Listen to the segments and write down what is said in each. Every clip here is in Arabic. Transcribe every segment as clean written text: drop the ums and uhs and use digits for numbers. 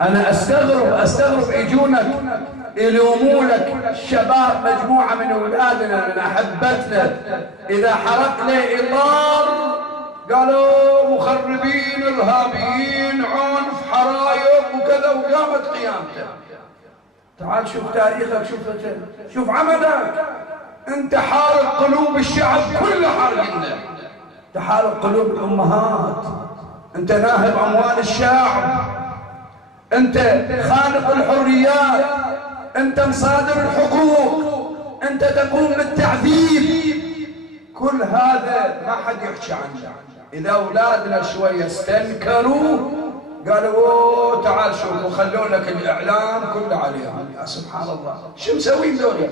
أنا أستغرب يجونك يلوموا لك الشباب، مجموعة من أولادنا من أحبتنا، إذا حرق لي إطار قالوا مخربين إرهابيين عنف حرايق وكذا، وقامت قيامته. تعال شوف تاريخك، شوف عملك. أنت حارق قلوب الشعب كله، حارقنا. أنت حارق قلوب الأمهات، أنت ناهب أموال الشعب، أنت خانق الحريات، أنت مصادر الحقوق، أنت تقوم بالتعذيب. كل هذا ما حد يحكي عنه. إذا أولادنا شوية استنكروا قالوا تعال شوف، وخلوا لك الإعلام كله عليهم. يا سبحان الله، شو مسوين ذولا؟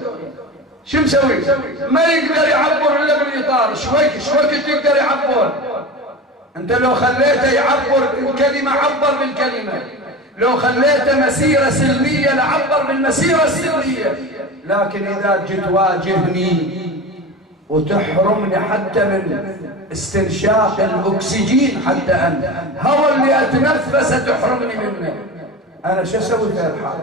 شو مسوي؟ ما يقدر يعبر إلا بالإطار. شويك يقدر يعبر. أنت لو خليته يعبر بالكلمة عبر بالكلمة، لو خليته مسيرة سلمية لعبر بالمسيرة السلمية. لكن إذا جيت تواجهني وتحرمني حتى من استنشاق الأكسجين، حتى أن هو اللي أتنفس تحرمني منه، أنا شو أسوي في الحال؟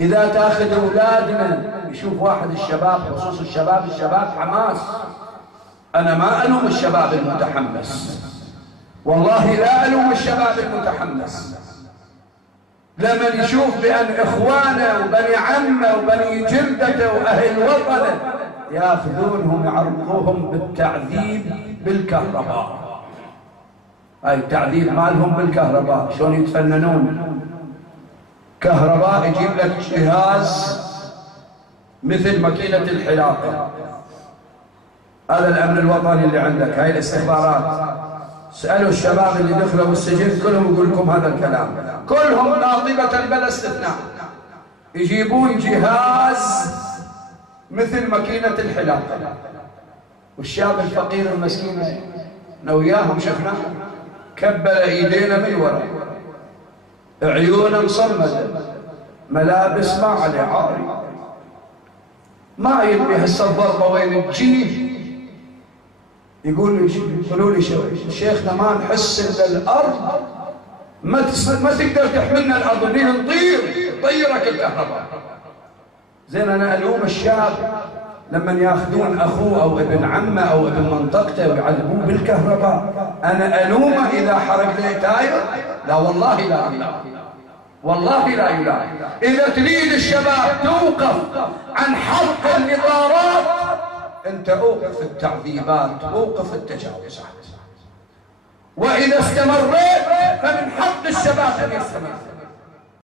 إذا تأخذ أولادنا يشوف واحد الشباب، خصوص الشباب حماس. أنا ما ألوم الشباب المتحمس، والله لا ألوم الشباب المتحمس. لمن يشوف بأن إخوانه وبني عمه وبني جلدته وأهل وطنه ياخذونهم يعرضوهم بالتعذيب بالكهرباء. هاي التعذيب مالهم بالكهرباء، شلون يتفننون؟ كهرباء يجيب لك جهاز مثل ماكينة الحلاقة. هذا الأمن الوطني اللي عندك، هاي الاستخبارات. اسألوا الشباب اللي دخلوا السجن كلهم يقول لكم هذا الكلام، كلهم ناطبة بلا استثناء. يجيبون جهاز مثل ماكينة الحلاقة، والشاب الفقير المسكين احنا وياهم شفناه كبل ايدينا من وراء، عيونه مصمدة، ملابس ما عليه عاري، ما يدري هسه الضربة وين تجيه. يقولوا لي شيخنا ما نحس الا الارض، ما تقدر تحملنا الارض، نريد نطير، طيرك الكهرباء. زين انا الوم الشاب لما ياخذون اخوه او ابن عمه او ابن منطقته ويعذبوه بالكهرباء، انا الومه اذا حرق له تاير؟ لا والله لا يلام، والله لا يلام. اذا تريد الشباب توقف عن حرق الاطارات، انت اوقف التعذيبات، اوقف التجاوزات. واذا استمريت فمن حق الشباب ان يستمر.